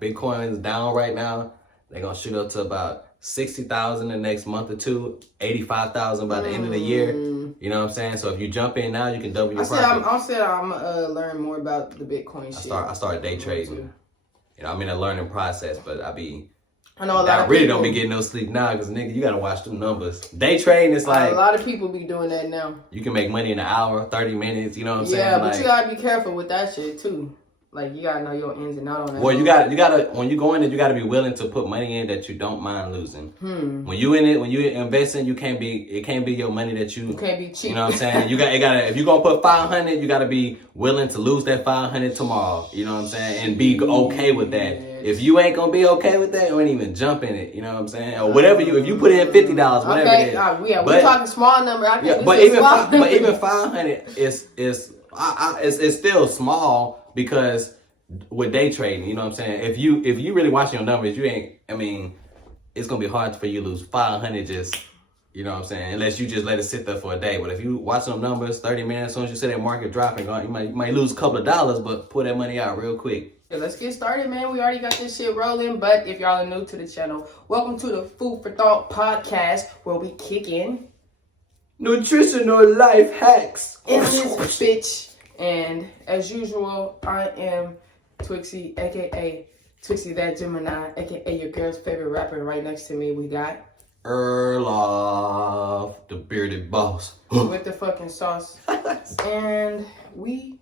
Bitcoin is down right now. They're gonna shoot up to about 60,000 the next month or two, 85,000 by the end of the year. You know what I'm saying? So if you jump in now, you can double your profit. I said I'm gonna learn more about the Bitcoin shit. I started day trading. You know, I'm in a learning process, but I know a lot of really people don't be getting no sleep now because nigga, you gotta watch them numbers. Day trading is like a lot of people be doing that now. You can make money in an hour, 30 minutes. You know what I'm saying? Yeah, but you gotta be careful with that shit too. Like you gotta know your ins and outs on that. Well, you gotta when you go in it, you gotta be willing to put money in that you don't mind losing. When you in it, when you investing, it can't be your money that you can't be cheap. You know what I'm saying? If you gonna put 500, you gotta be willing to lose that 500 tomorrow. You know what I'm saying? And be okay with that. If you ain't gonna be okay with that, you ain't even jump in it. You know what I'm saying? Or whatever if you put in $50, whatever it is. Yeah, we're talking small number. But even 500 is still small because with day trading, you know what I'm saying? If you really watching your numbers, it's gonna be hard for you to lose 500 just. You know what I'm saying? Unless you just let it sit there for a day. But if you watch some numbers, 30 minutes, as soon as you see that market dropping, you might lose a couple of dollars, but pull that money out real quick. Yeah, let's get started, man. We already got this shit rolling. But if y'all are new to the channel, welcome to the Food for Thought podcast, where we kick in nutritional life hacks in this bitch. And as usual, I am Twixie, aka Twixie That Gemini, aka your girl's favorite rapper. Right next to me, we got Erlof, the bearded boss. With the fucking sauce. And we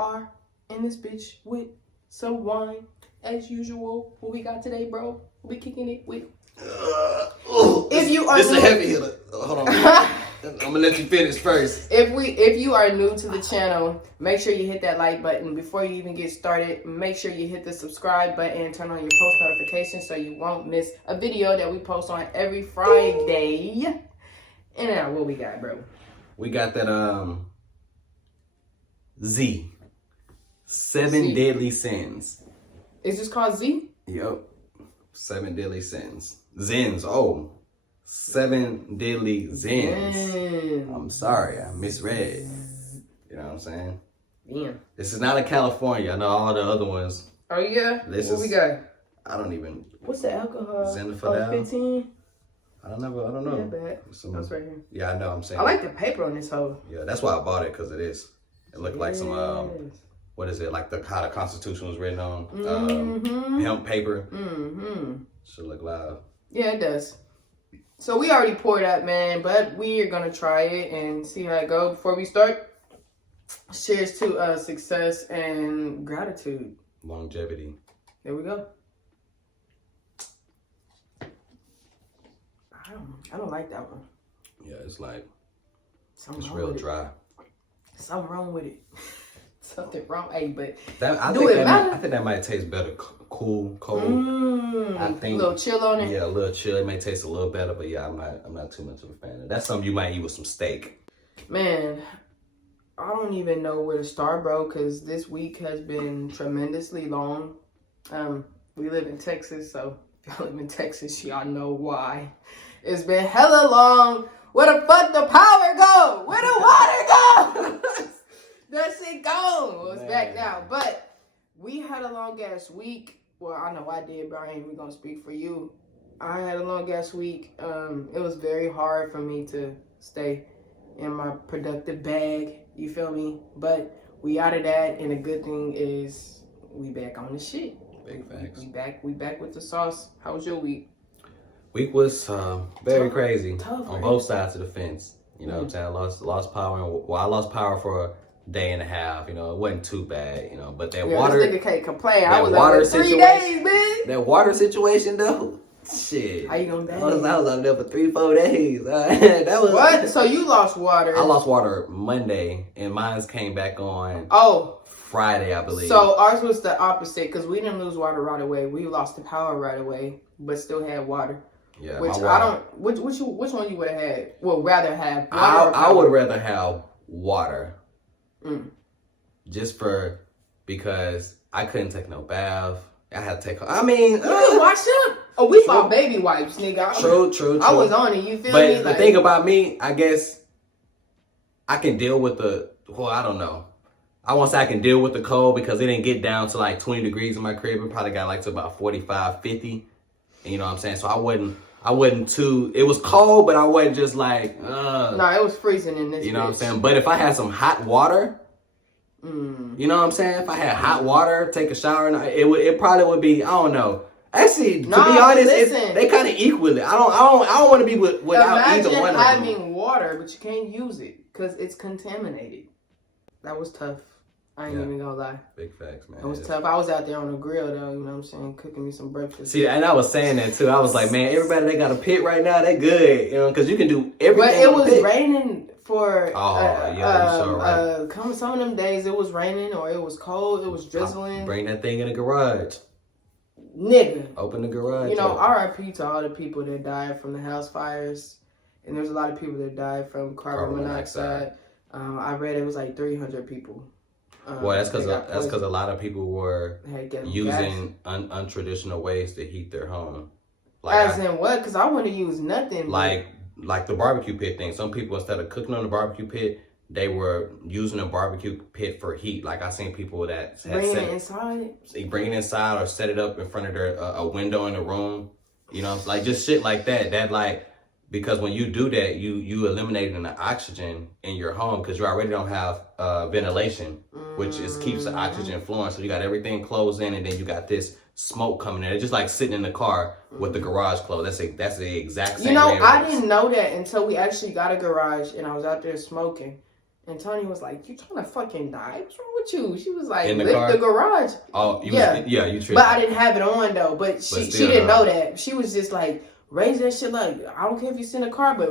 are in this bitch with some wine. As usual, what we got today, bro? We kicking it with. If you are this new, a heavy hitter. Hold on. I'm gonna let you finish first. If you are new to the channel, make sure you hit that like button. Before you even get started, make sure you hit the subscribe button and turn on your post notifications so you won't miss a video that we post on every Friday. And now, what we got, bro? We got that Z. 7 deadly sins. Is this called Z? Yep. 7 deadly sins. Zins. Oh. 7 deadly zins. I'm sorry, I misread. You know what I'm saying? Damn. This is not a California. I know all the other ones. Oh yeah? What we got? I don't even. What's the alcohol? Zenfadel? 15? I don't know. Yeah, bad. That's right here. Yeah, I know. I'm saying. I like the paper on this hoe. Yeah, that's why I bought it, because it is. It looked like some what is it? Like how the Constitution was written on hemp paper. Should look loud. Yeah, it does. So we already poured up, man, but we are gonna try it and see how it goes. Before we start, cheers to success and gratitude. Longevity. There we go. I don't like that one. Yeah, it's like something it's real dry. Something wrong with it. Something wrong. Hey, but I think that might taste better cool, cold. I think a little chill on it. Yeah, a little chill. It may taste a little better, but yeah, I'm not too much of a fan of it. That's something you might eat with some steak. Man, I don't even know where to start, bro, because this week has been tremendously long. We live in Texas, so if y'all live in Texas, y'all know why. It's been hella long. Where the fuck the power go? Where the water go? That shit gone. Well, it's back now. But we had a long ass week. Well, I know I did, but I ain't even gonna speak for you. I had a long ass week. It was very hard for me to stay in my productive bag. You feel me? But we out of that, and the good thing is we back on the shit. Big facts. We back with the sauce. How was your week? Week was very crazy tough, on both sides of the fence. You know what I'm saying? I lost power. I lost power for a day and a half. You know, it wasn't too bad. You know, but that water. This nigga can't complain. I was water up for 3 days, man. That water situation though. Shit. How you gonna bag? I was out there for 3-4 days. That was what? So you lost water? I lost water Monday, and mine came back on. Friday, I believe. So ours was the opposite because we didn't lose water right away. We lost the power right away, but still had water. Yeah, which I don't. Which one you would have had? Well, rather have. I would rather have water. Just because I couldn't take no bath. I had to take. You could wash up. Oh, we bought baby wipes, nigga. True. I was on it. You feel me? But the thing about me, I guess, I can deal with the. Well, I don't know. I won't say I can deal with the cold because it didn't get down to like 20 degrees in my crib. It probably got like to about 45, 50. And you know what I'm saying? So I wasn't too, it was cold, but I wasn't just like, No, it was freezing in this You know what I'm saying? But if I had some hot water, you know what I'm saying? If I had hot water, take a shower, it probably would be, I don't know. Actually, to be honest, they kind of equally. I don't want to be without either one of them. Imagine having water, but you can't use it because it's contaminated. That was tough. I ain't even gonna lie. Big facts, man. It was tough. I was out there on the grill though, you know what I'm saying, cooking me some breakfast. See, and I was saying that too. I was like, man, everybody that got a pit right now, they good, you know, because you can do everything. But it was raining for some of them days. It was raining or it was cold. It was drizzling. Bring that thing in the garage, nigga. Open the garage. You know, R.I.P. to all the people that died from the house fires, and there's a lot of people that died from carbon monoxide. I read it was like 300 people. Well, that's because a lot of people were using untraditional ways to heat their home. As in what? Because I want to use nothing. Like the barbecue pit thing. Some people, instead of cooking on the barbecue pit, they were using a barbecue pit for heat. Like I seen people that bring it inside. Bring it inside or set it up in front of their a window in the room. You know, like just shit like that. That like. Because when you do that, you eliminating the oxygen in your home because you already don't have ventilation, which keeps the oxygen flowing. So you got everything closed in, and then you got this smoke coming in. It's just like sitting in the car with the garage closed. That's the exact same. You know, I didn't know that until we actually got a garage, and I was out there smoking. And Tony was like, "You trying to fucking die? What's wrong with you?" She was like, "Lift the garage." Oh, you tripped. But I didn't have it on though. But she didn't know that. She was just like, raise that shit like, I don't care if you sit in a car, but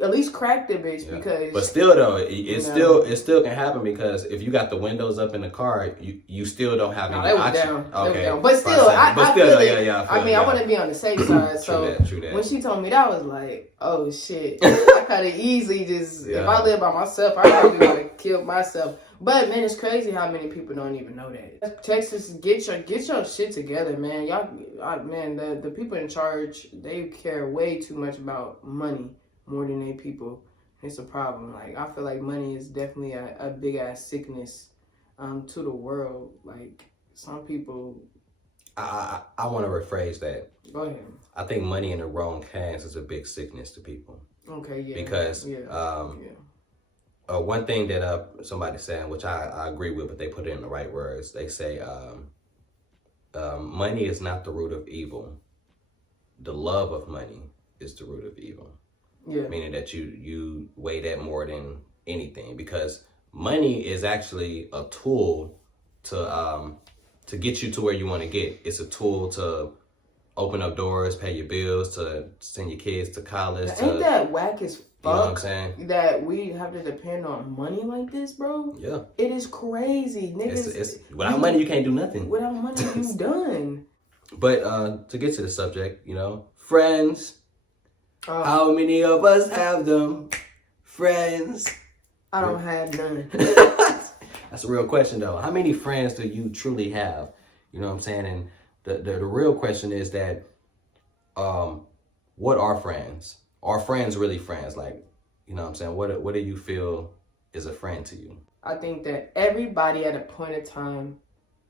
at least crack the bitch because. But still though, it still can happen because if you got the windows up in the car, you still don't have any oxygen. Okay, but still, I feel it. I want to be on the safe side. So true that. When she told me that, I was like, oh shit, I could have easily just if I lived by myself, I probably would have killed myself. But man, it's crazy how many people don't even know that. Texas, get your shit together, man. The people in charge, they care way too much about money more than they people. It's a problem. Like I feel like money is definitely a big ass sickness to the world. Like some people. I want to rephrase that. Go ahead. I think money in the wrong hands is a big sickness to people. Okay. Yeah. Because one thing that somebody said, which I agree with, but they put it in the right words. They say, money is not the root of evil. The love of money is the root of evil. Yeah. Meaning that you weigh that more than anything, because money is actually a tool to get you to where you want to get. It's a tool to open up doors, pay your bills, to send your kids to college. Ain't that whack as fuck? You know what I'm saying? That we have to depend on money like this, bro. Yeah. It is crazy. Niggas. Without money, you can't do nothing. Without money, you done. But to get to the subject, friends. How many of us have them? Friends. I don't have none. That's a real question, though. How many friends do you truly have? You know what I'm saying? And the real question is that, what are friends? Are friends really friends? Like, you know what I'm saying? What do you feel is a friend to you? I think that everybody at a point in time,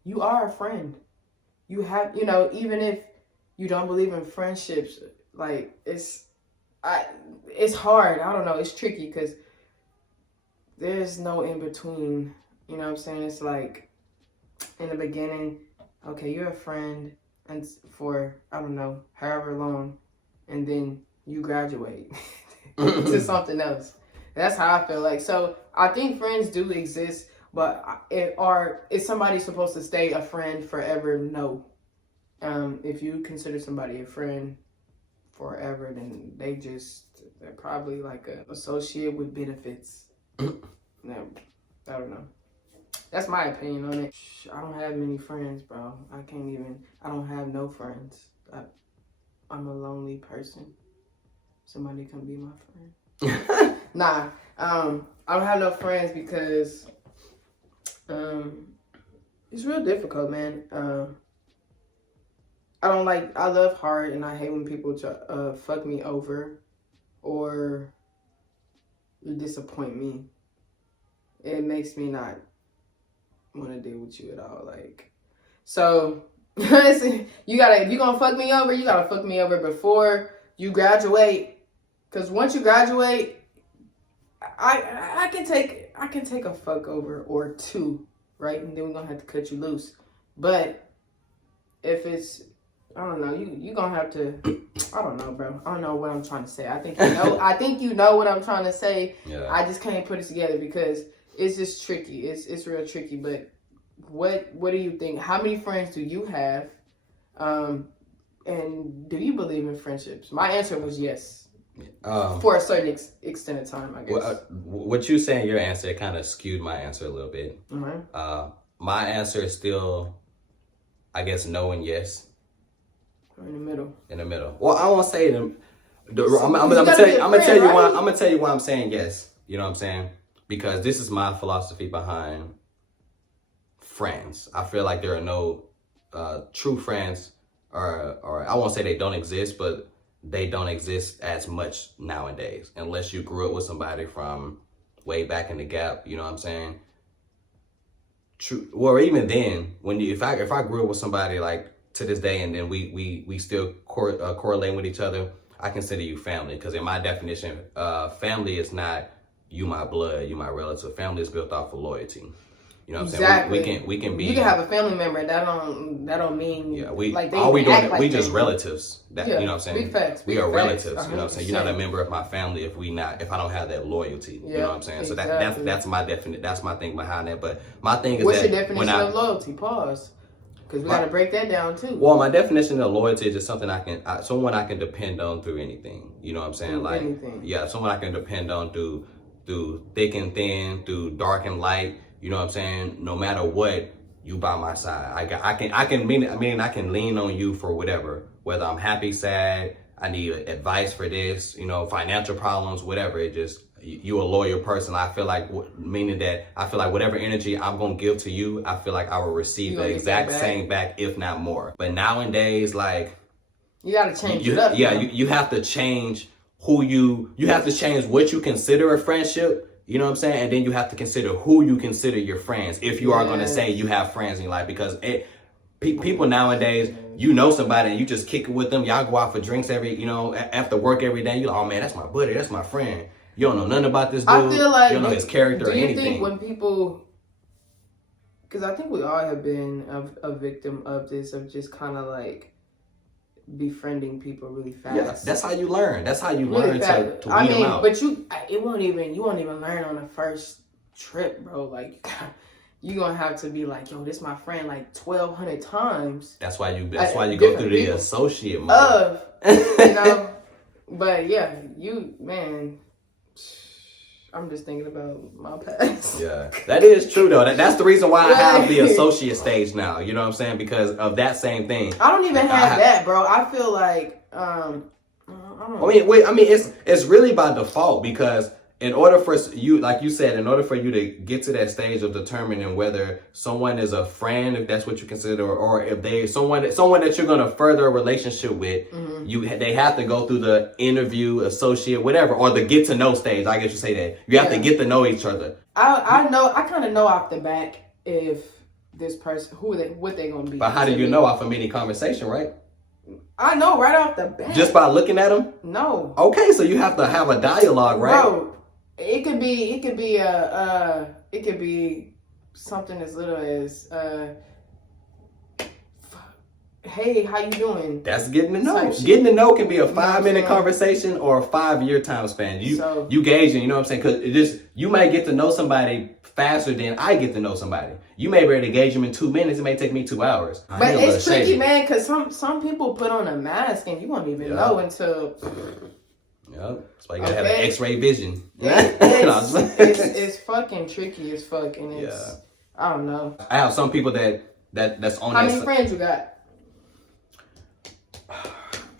you are a friend. You have, even if you don't believe in friendships, like it's hard. I don't know. It's tricky because there's no in between. You know what I'm saying? It's like in the beginning, okay, you're a friend and for, I don't know, however long, and then you graduate to something else. That's how I feel like. So I think friends do exist, but is somebody supposed to stay a friend forever? No. If you consider somebody a friend forever, then they're probably like an associate with benefits. No, I don't know. That's my opinion on it. I don't have many friends, bro. I don't have no friends. I'm a lonely person. Somebody come be my friend. Nah, I don't have no friends because it's real difficult, man. I love hard and I hate when people fuck me over or disappoint me. It makes me not want to deal with you at all. Like, so you gotta, if you gonna fuck me over, you gotta fuck me over before you graduate. Cause once you graduate, I can take a fuck over or two, right? And then we're gonna have to cut you loose. But if it's, I don't know, you gonna have to, I don't know, bro. I don't know what I'm trying to say. I think you know what I'm trying to say. Yeah. I just can't put it together because it's just tricky. It's real tricky. But what do you think? How many friends do you have? And do you believe in friendships? My answer was yes. For a certain extent of time, I guess. What you saying, your answer kind of skewed my answer a little bit. Mm-hmm. My answer is still, I guess, no and yes. In the middle. In the middle. Well, I won't say them. I'm gonna tell you why I'm saying yes. You know what I'm saying? Because this is my philosophy behind friends. I feel like there are no true friends, or I won't say they don't exist, but they don't exist as much nowadays unless you grew up with somebody from way back in the gap. You know what I'm saying? True. Or even then, when if I grew up with somebody like to this day, and then we still correlate with each other, I consider you family. Because in my definition, family is not you my blood, you my relative. Family is built off of loyalty. You know what I'm saying? We can be. You can have a family member that don't mean. Yeah, we just relatives. You know what I'm saying? Big facts. We are relatives. 100%. You know what I'm saying? You're not a member of my family if I don't have that loyalty. You know what I'm saying? Exactly. So that's my definition. That's my thing behind that. But my thing is what's your definition of loyalty? Pause. Because we got to break that down too. Well, my definition of loyalty is just something someone I can depend on through anything. You know what I'm saying? Like anything. Yeah, someone I can depend on through thick and thin, through dark and light. You know what I'm saying? No matter what, you by my side. I can lean on you for whatever. Whether I'm happy, sad, I need advice for this, financial problems, whatever. It just, you a loyal person. I feel like, meaning that I feel like whatever energy I'm going to give to you, I feel like I will receive the exact same back, if not more. But nowadays, like, you got to change it up. Yeah, you have to change you have to change what you consider a friendship. You know what I'm saying? And then you have to consider who you consider your friends. If you are going to say you have friends in your life, because people nowadays, somebody and you just kick it with them. Y'all go out for drinks after work every day. You're like, oh man, that's my buddy. That's my friend. You don't know nothing about this dude. I feel like, you don't know his character or anything. Do you think when people, because I think we all have been a victim of this, of just kind of like befriending people really fast. Yeah, that's how you learn. That's how you learn to weed them out. But you won't even learn on the first trip, bro. Like, you gonna have to be like, yo, this my friend like 1,200 times. That's why you go through the associate mode. But yeah, man, I'm just thinking about my past. Yeah, that is true though. That's the reason why I have the associate stage now. You know what I'm saying? Because of that same thing. I don't even have that, bro. I feel like I don't know. It's really by default, because in order for you, like you said, in order for you to get to that stage of determining whether someone is a friend, if that's what you consider, or if they someone that you're gonna further a relationship with, they have to go through the interview, associate, whatever, or the get to know stage. I guess you say that you have to get to know each other. I kind of know off the back if this person what they gonna be. But how do you know off of any conversation, right? I know right off the bat. Just by looking at them? No. Okay, so you have to have a dialogue, right? Bro, it could be something as little as hey, how you doing? That's getting to know. Getting to know can be a 5-minute conversation or a 5-year time span. You gauging, you know what I'm saying? Because you might get to know somebody faster than I get to know somebody. You may be able to gauge them in 2 minutes. It may take me 2 hours. But it's tricky, man, because some people put on a mask and you won't even know until. Yep. That's why you gotta have an X-ray vision. It's fucking tricky as fuck, and it's I don't know. I have some people that's on. How many friends you got?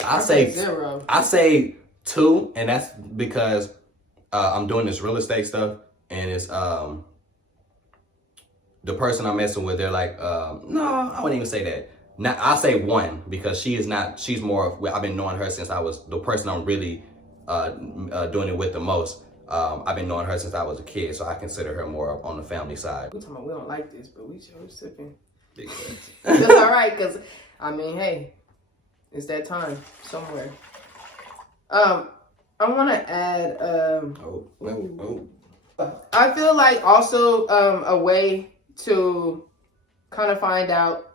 I say 0. I say 2, and that's because I'm doing this real estate stuff, and it's the person I'm messing with. They're like, no, I wouldn't even say that. I say 1 because she's more of. I've been knowing her since I was the person I'm really doing it with the most. I've been knowing her since I was a kid, so I consider her more on the family side. We talking about we don't like this, but we sipping. Big facts. That's all right, because, I mean, hey, it's that time somewhere. I want to add, I feel like also a way to kind of find out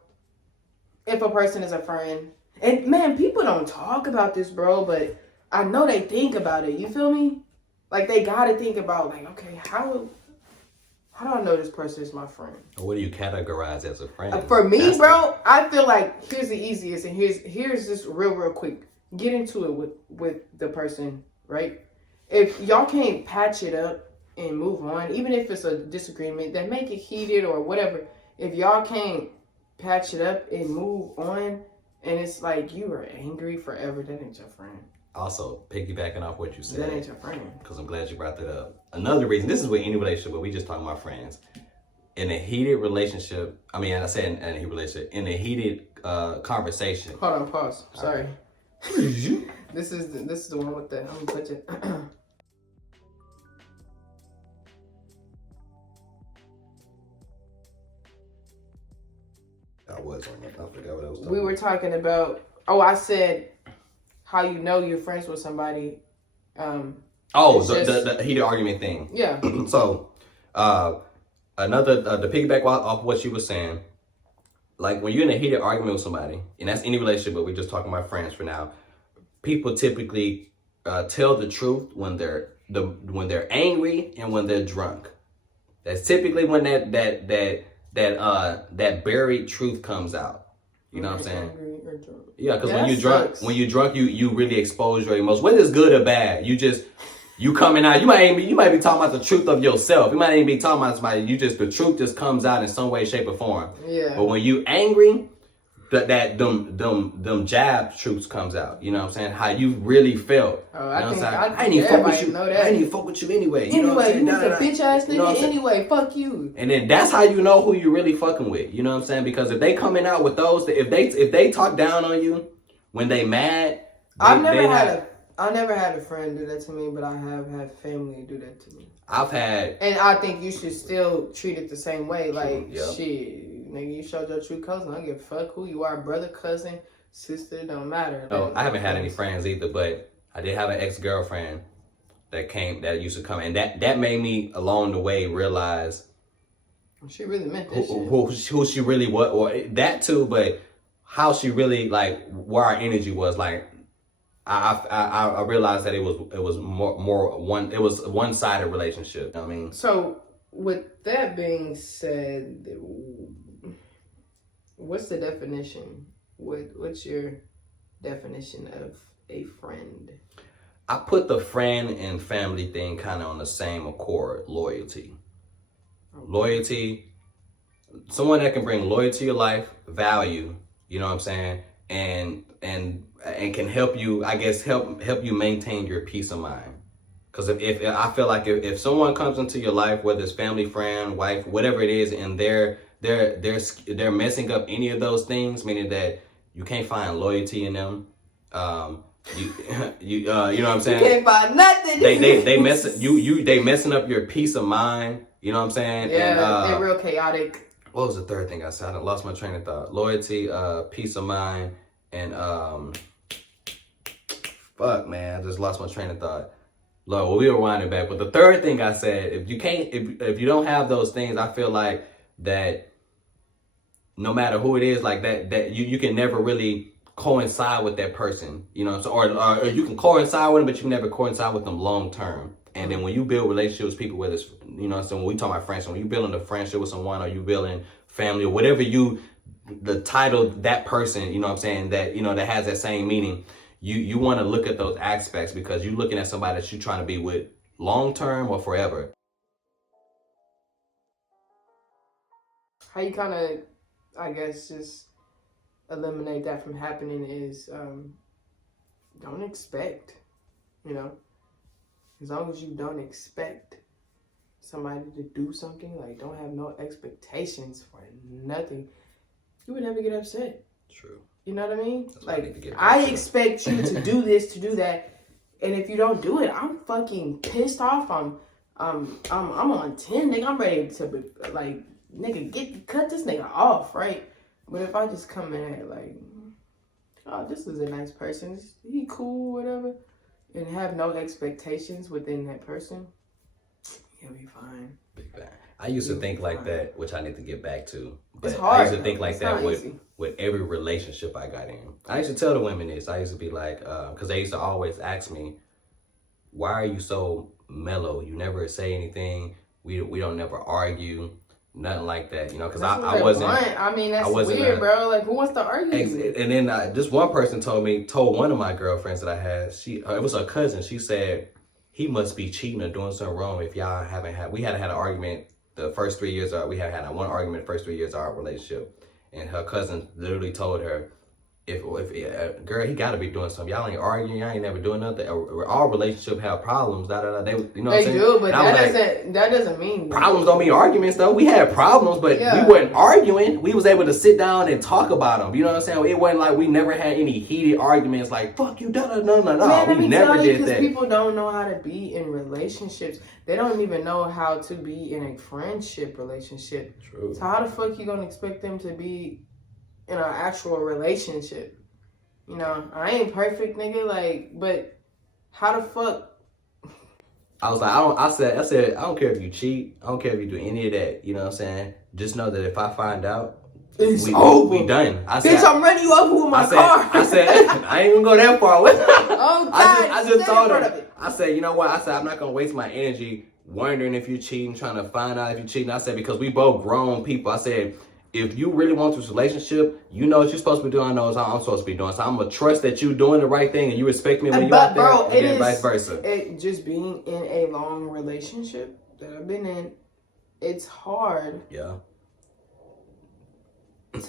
if a person is a friend. And man, people don't talk about this, bro, but I know they think about it. You feel me? Like they gotta think about like, okay, how do I know this person is my friend? What do you categorize as a friend? For me, bro, I feel like here's the easiest, and here's just real quick. Get into it with the person, right? If y'all can't patch it up and move on, even if it's a disagreement that make it heated or whatever, if y'all can't patch it up and move on, and it's like you are angry forever, that ain't your friend. Also, piggybacking off what you said. That ain't your friend. Because I'm glad you brought that up. Another reason, this is with any relationship, but we just talking about friends. In a heated relationship, in a heated conversation. Hold on, pause. Sorry. This is the one with the, I'm gonna put it. I forgot what I was talking We were talking about, I said how you know you're friends with somebody. The heated argument thing. Yeah. So, to piggyback off what you were saying, like when you're in a heated argument with somebody, and that's any relationship, but we're just talking about friends for now, people typically tell the truth when they're angry and when they're drunk. That's typically when that buried truth comes out. You know what I'm saying? Angry or drunk. Yeah, because when you're drunk, you really expose your emotions, whether it's good or bad. You coming out. You might be talking about the truth of yourself. You might even be talking about somebody. The truth just comes out in some way, shape, or form. Yeah. But when you angry, them jab truths comes out. You know what I'm saying? How you really felt. Oh, I ain't even fuck with you. I ain't even fuck with you anyway. You know what I'm saying? You was a bitch ass nigga anyway. Fuck you. And then that's how you know who you really fucking with. You know what I'm saying? Because if they coming out with those, if they talk down on you when they mad, I never had a friend do that to me, but I have had family do that to me. And I think you should still treat it the same way. Like, yep. Shit, nigga, you showed your true cousin. I don't give a fuck who you are, brother, cousin, sister, it don't matter. No, I haven't had any friends either, but I did have an ex-girlfriend that used to come, and that made me along the way realize she really meant that who she really was, or that too, but how she really, like, where our energy was. Like, I realized that it was a one-sided relationship. You know what I mean? So with that being said, what's the definition? What's your definition of a friend? I put the friend and family thing kind of on the same accord. Loyalty. Okay. Loyalty. Someone that can bring loyalty to your life, value. You know what I'm saying? And can help you, I guess, help you maintain your peace of mind. Because if I feel like if someone comes into your life, whether it's family, friend, wife, whatever it is, and they're messing up any of those things, meaning that you can't find loyalty in them. You know what I'm saying? You can't find nothing. They messing up your peace of mind. You know what I'm saying? Yeah, they're real chaotic. What was the third thing I said? I lost my train of thought. Loyalty, peace of mind, and fuck, man, I just lost my train of thought. Lord, well, we'll wind it back. But the third thing I said, if you don't have those things, I feel like that no matter who it is, like that you can never really coincide with that person, you know, or you can coincide with them, but you can never coincide with them long term. And then when you build relationships with people, whether it's, you know, so when we talk about friends, when you building a friendship with someone, or you building family, or whatever the title, that person, you know what I'm saying, that, you know, that has that same meaning, you want to look at those aspects, because you're looking at somebody that you're trying to be with long term or forever. How you kind of, I guess, just eliminate that from happening is don't expect, you know. As long as you don't expect somebody to do something, like don't have no expectations for nothing, you would never get upset. True. You know what I mean? Like, I expect you to do this, to do that. And if you don't do it, I'm fucking pissed off. I'm on 10, nigga. I'm ready to be, like, nigga, cut this nigga off, right? But if I just come in here like, oh, this is a nice person, he cool, whatever, and have no expectations within that person, you'll be fine. Big bang. I used to think like that, which I need to get back to. But it's hard. I used to think like that with every relationship I got in. I used to tell the women this. I used to be like, because they used to always ask me, why are you so mellow? You never say anything. We don't never argue. Nothing like that, you know, because I wasn't. I mean, that's weird, bro. Like, who wants to argue? And then just one person told one of my girlfriends that I had, it was her cousin. She said, he must be cheating or doing something wrong if y'all we hadn't had an argument the first 3 years. We had one argument the first 3 years of our relationship. And her cousin literally told her, girl, he got to be doing something. Y'all ain't arguing. Y'all ain't never doing nothing. Our relationship have problems. They, you know what I'm saying? Do, but that doesn't mean problems. Don't mean arguments though. We had problems, but we weren't arguing. We was able to sit down and talk about them. You know what I'm saying? It wasn't like we never had any heated arguments. Like fuck you, no. We never did that. People don't know how to be in relationships. They don't even know how to be in a friendship relationship. True. So how the fuck you gonna expect them to be in an actual relationship? You know, I ain't perfect, nigga, like, but how the fuck? I was like, I said, I don't care if you cheat. I don't care if you do any of that. You know what I'm saying? Just know that if I find out, we done. I said, bitch, I'm running you over with my car. I said, I ain't even go that far with it. Oh, God, I just told her. I said, you know what? I said, I'm not going to waste my energy wondering if you're cheating, trying to find out if you're cheating. I said, because we both grown people. I said, if you really want this relationship, you know what you're supposed to be doing. I know what I'm supposed to be doing. So I'm going to trust that you're doing the right thing and you respect me when you're out there, and then vice versa. Just being in a long relationship that I've been in, it's hard to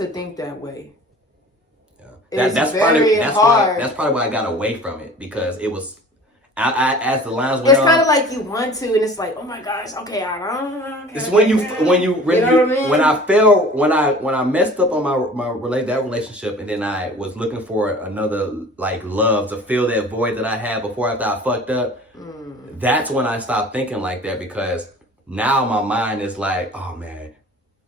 think that way. Yeah. That's very hard. That's probably why I got away from it, because it was, as the lines went on. It's kind of like you want to, and it's like, oh my gosh, okay, I don't. Okay, it's when I messed up on that relationship, and then I was looking for another like love to fill that void that I had before after I fucked up. That's when I stopped thinking like that, because now my mind is like, oh man,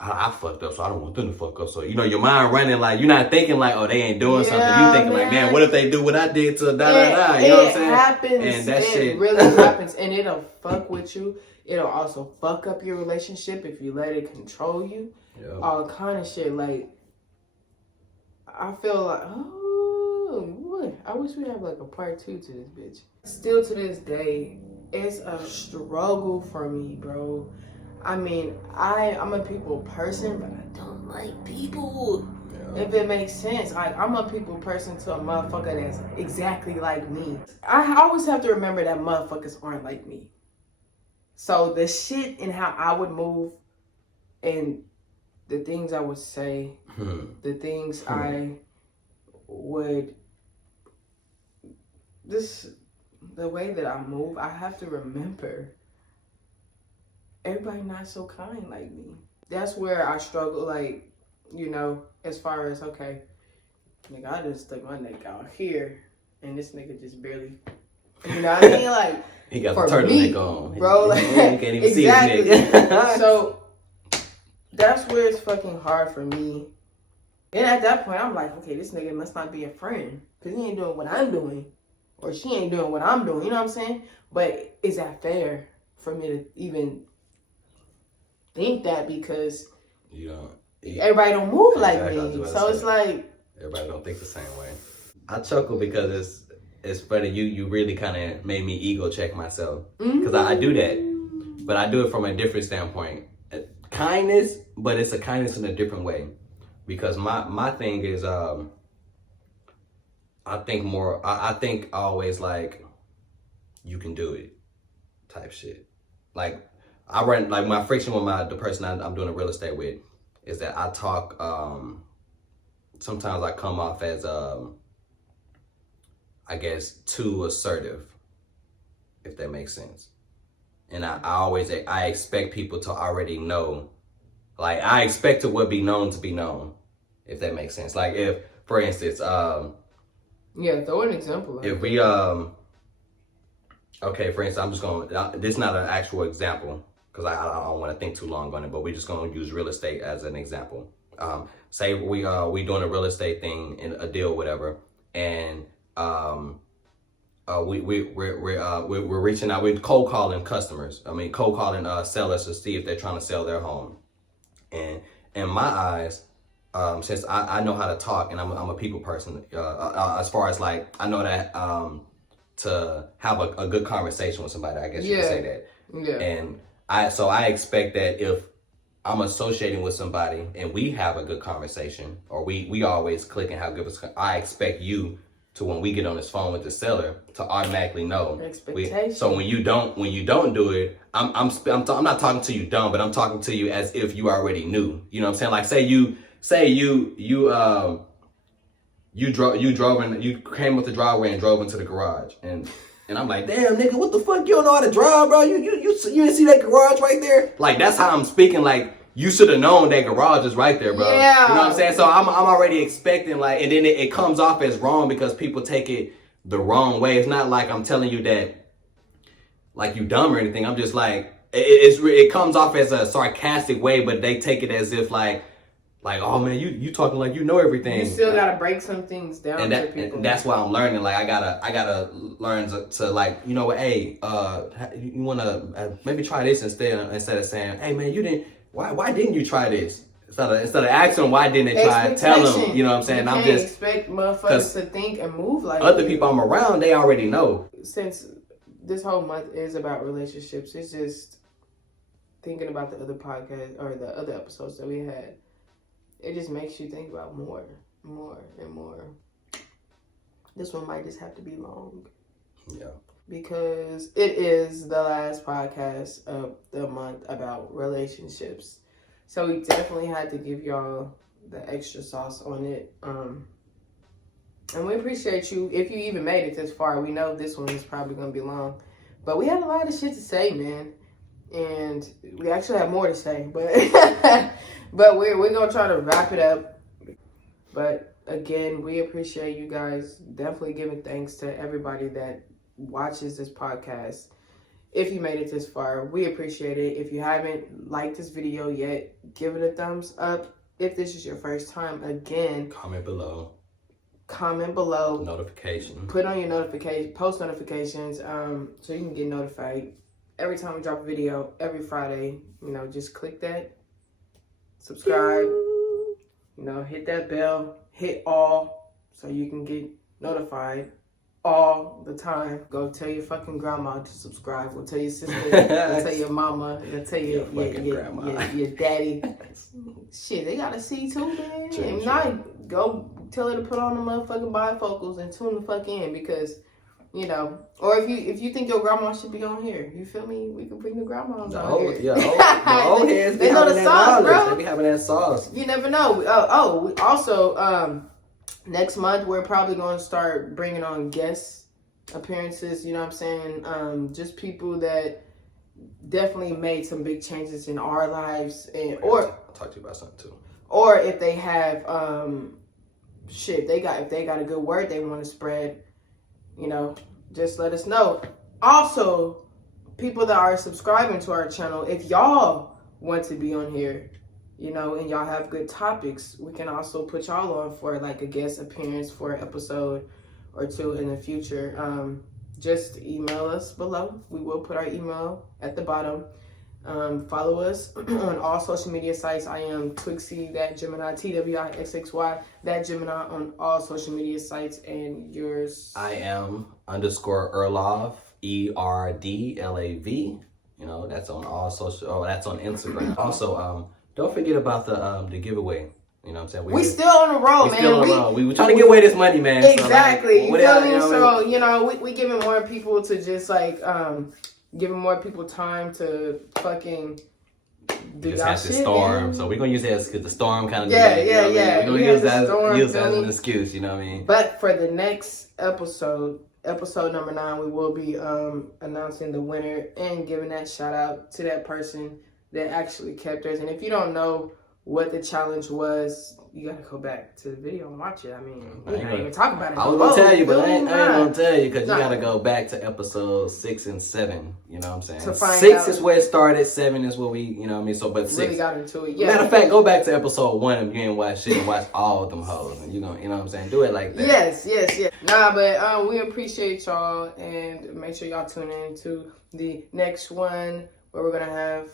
I fucked up, so I don't want them to fuck up. So, you know, your mind running like, you're not thinking like, oh, they ain't doing something. You thinking like, man, what if they do what I did to da-da-da? You know what I'm saying? It really happens, and it'll fuck with you. It'll also fuck up your relationship if you let it control you. Yeah. All kind of shit. Like, I feel like, I wish we had like a part 2 to this bitch. Still to this day, it's a struggle for me, bro. I mean, I'm a people person, but I don't like people. Yeah. If it makes sense. Like, I'm a people person to a motherfucker that's exactly like me. I always have to remember that motherfuckers aren't like me. So the shit and how I would move and the things I would say, the things I would, the way that I move, I have to remember everybody not so kind like me. That's where I struggle, like, you know, as far as, okay, nigga, I just stuck my neck out here, and this nigga just barely, you know what I mean? Like, he got the turtleneck on. Bro, like, you can't even see his neck. So, that's where it's fucking hard for me. And at that point, I'm like, okay, this nigga must not be a friend, because he ain't doing what I'm doing, or she ain't doing what I'm doing, you know what I'm saying? But is that fair for me to even think that, because everybody don't move like me, so it's like everybody don't think the same way. I chuckle because it's funny. You really kind of made me ego check myself, because I do that, but I do it from a different standpoint. Kindness, but it's a kindness in a different way, because my thing is I think always like you can do it type shit. Like, I run, like, my friction with the person I'm doing the real estate with is that I talk, sometimes I come off as, I guess, too assertive, if that makes sense. And I expect people to already know, like, I expect what be known to be known, if that makes sense. Like, if, for instance, throw an example. If we, Okay, for instance, I'm just going. This is not an actual example because I don't want to think too long on it. But we're just going to use real estate as an example. Say we doing a real estate thing in a deal, whatever, and we're reaching out. We're cold calling customers. I mean, cold calling sellers to see if they're trying to sell their home. And in my eyes, since I know how to talk and I'm a people person, as far as like I know that to have a good conversation with somebody, I guess you could say that. Yeah. And I expect that if I'm associating with somebody and we have a good conversation, or we always click and have good, I expect you to, when we get on this phone with the seller, to automatically know. So when you don't do it, I'm not talking to you dumb, but I'm talking to you as if you already knew. You know what I'm saying? Like say you came with the driveway and drove into the garage, and I'm like, damn nigga, what the fuck, you don't know how to drive, bro? You didn't see that garage right there? Like that's how I'm speaking. Like you should have known that garage is right there, bro. Yeah. You know what I'm saying? So I'm already expecting, like, and then it comes off as wrong because people take it the wrong way. It's not like I'm telling you that like you dumb or anything. I'm just like it comes off as a sarcastic way, but they take it as if like, oh man, you talking like you know everything. You still gotta break some things down to people. And that's why I'm learning. Like I gotta learn to like, you know what, hey, you wanna maybe try this instead of saying, hey man, you didn't. Why didn't you try this? Instead of asking them why didn't they try, tell them. You know what I'm saying? You can't expect motherfuckers to think and move like other people I'm around. They already know. Since this whole month is about relationships, it's just thinking about the other podcast or the other episodes that we had. It just makes you think about more and more. This one might just have to be long. Yeah. Because it is the last podcast of the month about relationships. So we definitely had to give y'all the extra sauce on it. And we appreciate you. If you even made it this far, we know this one is probably going to be long. But we had a lot of shit to say, man. And we actually have more to say. But but we're going to try to wrap it up. But again, we appreciate you guys. Definitely giving thanks to everybody that watches this podcast. If you made it this far, we appreciate it. If you haven't liked this video yet, give it a thumbs up. If this is your first time, again, comment below. Notification. Put on your post notifications, so you can get notified every time we drop a video every Friday. You know, just click that, subscribe. You know, hit that bell, hit all, so you can get notified all the time. Go tell your fucking grandma to subscribe. Go tell your sister. Go tell your mama. Go tell your daddy. Shit, they gotta see too, man. If not, go tell her to put on the motherfucking bifocals and tune the fuck in, because, you know, or if you think your grandma should be on here, you feel me? We can bring the grandmas on here. Yeah, the old heads. They know the sauce, bro. They be having that sauce. You never know. We also next month, we're probably going to start bringing on guest appearances, you know what I'm saying? Just people that definitely made some big changes in our lives. Or I'll talk to you about something too. Or if they have, if they got a good word they want to spread, you know, just let us know. Also, people that are subscribing to our channel, if y'all want to be on here, you know, and y'all have good topics, we can also put y'all on for like a guest appearance for an episode or two in the future. Just email us below. We will put our email at the bottom. Follow us on all social media sites. I am Twixy, that Gemini, TWIXXY, that Gemini on all social media sites. And yours? I am _Erlov, ERDLAV. You know, that's on all social. Oh, that's on Instagram. Also, don't forget about the giveaway. You know what I'm saying? We still on the road, man. We were trying to get away this money, man. Exactly. So, like, you feel me? So, you know, we giving more people to just like, giving more people time to fucking do just that shit. The storm. Man. So we're gonna use it as the storm kind of. Yeah. We're gonna use that as an excuse. You know what I mean? But for the next episode number 9, we will be announcing the winner and giving that shout out to that person that actually kept us. And if you don't know what the challenge was, you gotta go back to the video and watch it. I mean, I we ain't ain't even talk about it. I was gonna tell you, but I ain't Nah. gonna tell you because Nah. you gotta go back to episode 6 and 7. You know what I'm saying? To find 6 out. is where it started. 7 is where we, you know what I mean. So, but 6. Really got into it. Yeah. Matter of fact, go back to episode 1 if you ain't watched shit and watch all of them hoes, and you know what I'm saying. Do it like that. Yes. Nah, but we appreciate y'all, and make sure y'all tune in to the next one where we're gonna have.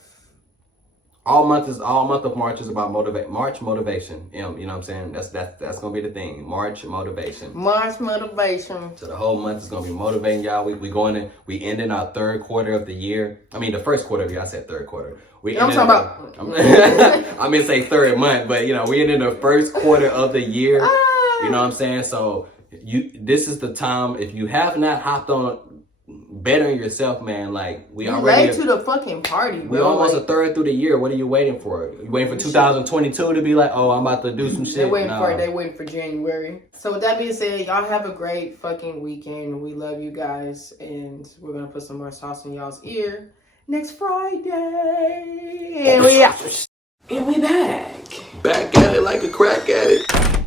All month of March is about March motivation. You know what I'm saying? That's gonna be the thing. March motivation. March motivation. So the whole month is gonna be motivating y'all. We ending our third quarter of the year. I mean the first quarter of the year. I said third quarter. I'm talking about. I mean say third month, but you know we ending the first quarter of the year. You know what I'm saying? So this is the time. If you have not hopped on bettering yourself, man, like we already late to the fucking party, bro. We almost a third through the year. What are you waiting for? You waiting for 2022 to be like, oh, I'm about to do some shit? They waiting for January. So with that being said, y'all have a great fucking weekend. We love you guys, and we're gonna put some more sauce in y'all's ear next Friday. And we out. And we back. Back at it like a crack at it.